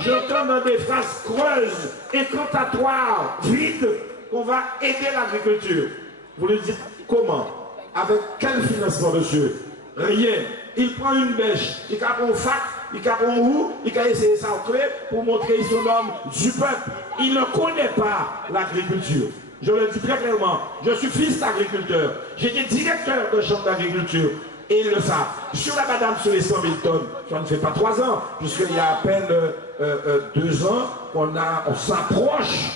j'entends dans des phrases creuses, incantatoires, vides, qu'on va aider l'agriculture. Vous lui dites comment? Avec quel financement, monsieur? Rien. Il prend une bêche, il prend un fac, il prend un roue, il a essayé de s'entrer pour montrer son homme du peuple. Il ne connaît pas l'agriculture. Je le dis très clairement, je suis fils d'agriculteur. J'étais directeur de chambre d'agriculture. Et ils le savent. Sur la madame sur les 100 000 tonnes, ça ne fait pas 3 ans, puisqu'il y a à peine 2 ans qu'on s'approche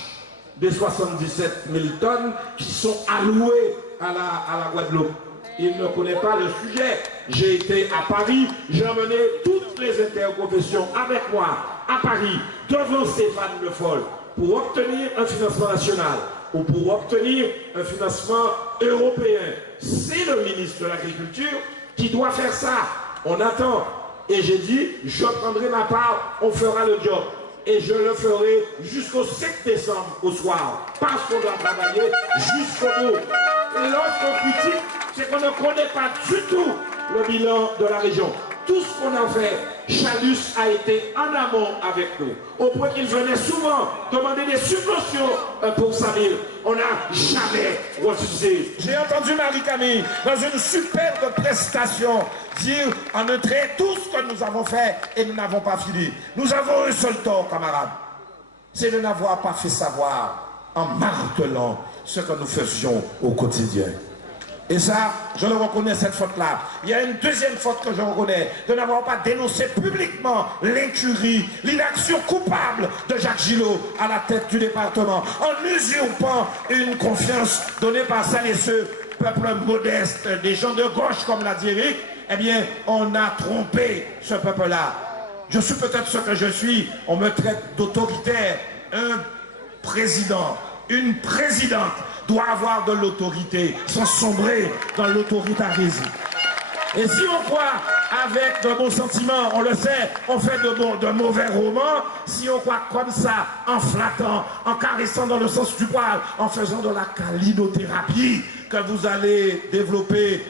des 77 000 tonnes qui sont allouées à la Guadeloupe. Il ne connaît pas le sujet. J'ai été à Paris, j'ai emmené toutes les interprofessions avec moi à Paris, devant Stéphane Le Foll, pour obtenir un financement national ou pour obtenir un financement européen. C'est le ministre de l'Agriculture qui doit faire ça. On attend. Et j'ai dit, je prendrai ma part, on fera le job. Et je le ferai jusqu'au 7 décembre au soir. Parce qu'on doit travailler jusqu'au bout. Et l'autre critique, c'est qu'on ne connaît pas du tout le bilan de la région. Tout ce qu'on a fait, Chalus a été en amont avec nous. Au point qu'il venait souvent demander des subventions pour sa ville. On n'a jamais refusé. J'ai entendu Marie-Camille dans une superbe prestation dire en entrée tout ce que nous avons fait et nous n'avons pas fini. Nous avons un seul tort, camarades. C'est de n'avoir pas fait savoir en martelant ce que nous faisions au quotidien. Et ça, je le reconnais, cette faute-là. Il y a une deuxième faute que je reconnais, de n'avoir pas dénoncé publiquement l'incurie, l'inaction coupable de Jacques Gillot à la tête du département, en usurpant une confiance donnée par celles et ceux, peuple modeste, des gens de gauche, comme l'a dit Eric. Eh bien, on a trompé ce peuple-là. Je suis peut-être ce que je suis, on me traite d'autoritaire. Un président, une présidente doit avoir de l'autorité sans sombrer dans l'autoritarisme. Et si on croit avec de bons sentiments, on le sait, on fait de mauvais romans. Si on croit comme ça, en flattant, en caressant dans le sens du poil, en faisant de la calinothérapie, que vous allez développer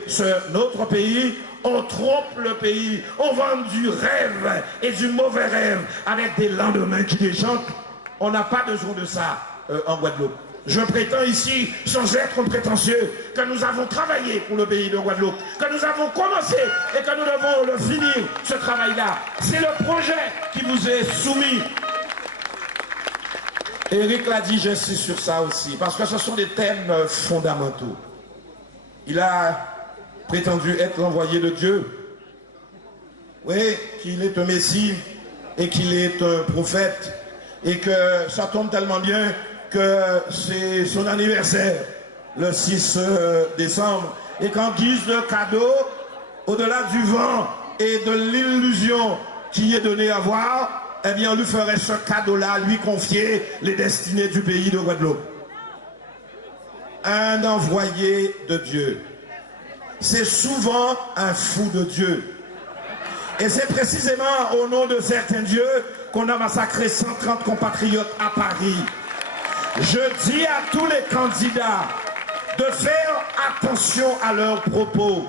notre pays, on trompe le pays, on vend du rêve et du mauvais rêve avec des lendemains qui déchantent. On n'a pas besoin de ça en Guadeloupe. Je prétends ici, sans être prétentieux, que nous avons travaillé pour le pays de Guadeloupe, que nous avons commencé et que nous devons le finir, ce travail-là. C'est le projet qui vous est soumis. Eric l'a dit, j'insiste sur ça aussi, parce que ce sont des thèmes fondamentaux. Il a prétendu être l'envoyé de Dieu. Oui, qu'il est un messie et qu'il est un prophète et que ça tombe tellement bien que c'est son anniversaire, le 6 décembre, et qu'en guise de cadeau, au-delà du vent et de l'illusion qui est donnée à voir, eh bien on lui ferait ce cadeau-là, lui confier les destinées du pays de Guadeloupe. Un envoyé de Dieu. C'est souvent un fou de Dieu. Et c'est précisément au nom de certains dieux qu'on a massacré 130 compatriotes à Paris. Je dis à tous les candidats de faire attention à leurs propos,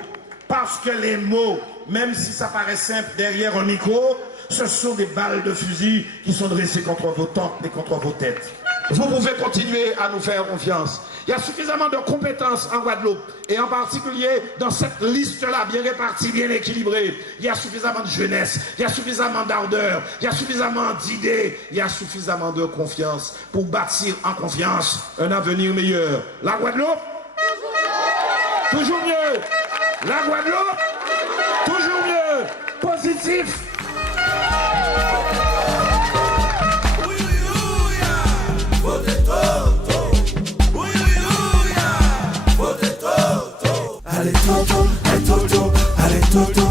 parce que les mots, même si ça paraît simple derrière un micro, ce sont des balles de fusil qui sont dressées contre vos tempes et contre vos têtes. Vous pouvez continuer à nous faire confiance. Il y a suffisamment de compétences en Guadeloupe, et en particulier dans cette liste-là, bien répartie, bien équilibrée. Il y a suffisamment de jeunesse, il y a suffisamment d'ardeur, il y a suffisamment d'idées, il y a suffisamment de confiance pour bâtir en confiance un avenir meilleur. La Guadeloupe, toujours mieux. La Guadeloupe, toujours mieux. Positif. Allez Toto, allez Toto, allez Toto.